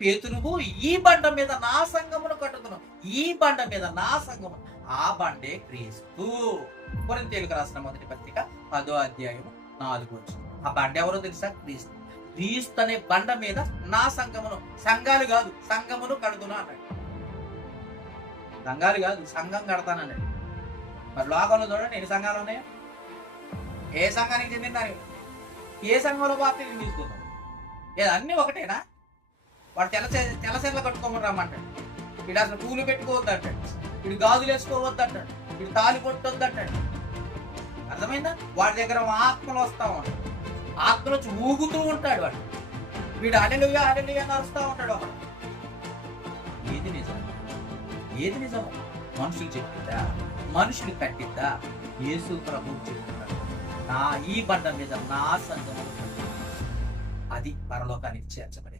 పేతురువు ఈ బండ మీద నా సంఘమును కట్టుతున్నాను. ఈ బండ మీద నా సంఘము, ఆ బండే క్రీస్తు. కొరింథీయులకు రాసిన మొదటి పత్రిక 10వ అధ్యాయము 4వ వచనం. ఆ బండ ఎవరో తెలుసా? క్రీస్తు. క్రీస్తు అనే బండ మీద నా సంఘమును, సంఘాలు కాదు సంఘమును కడుతున్నా అన్నాడు. సంఘాలు కాదు సంఘం కడతానన్నాడు. మరి లోకంలో చూడండి ఎన్ని సంఘాలు ఉన్నాయో. ఏ సంఘానికి చెందిందని, ఏ సంఘంలో పార్టీ తీసుకుందాం. అన్నీ ఒకటేనా? వాడు తెల్లసెల్ల కట్టుకోమని రమ్మంటాడు. వీడు అసలు పూలు పెట్టుకోవద్దు అంటాడు. వీడు గాజులు వేసుకోవద్దు అంటాడు. వీడు తాళి కొట్టొద్దు అంటాడు. అర్థమైందా? వాడి దగ్గర ఆత్మలు వస్తా ఉంటాడు. ఆత్మలు వచ్చి ఊగుతూ ఉంటాడు వాడు. వీడు హల్లెలూయా హల్లెలూయా నడుస్తూ ఉంటాడు. ఒకడు ఏది నిజం? ఏది నిజం? మనుషులు చెప్పిందా? మనుషులు కట్టిద్దా? యేసు ప్రభువు చెప్తున్నాడు, ఈ బండ మీద నా సంఘము, అది పరలోకానికి చేర్చబడి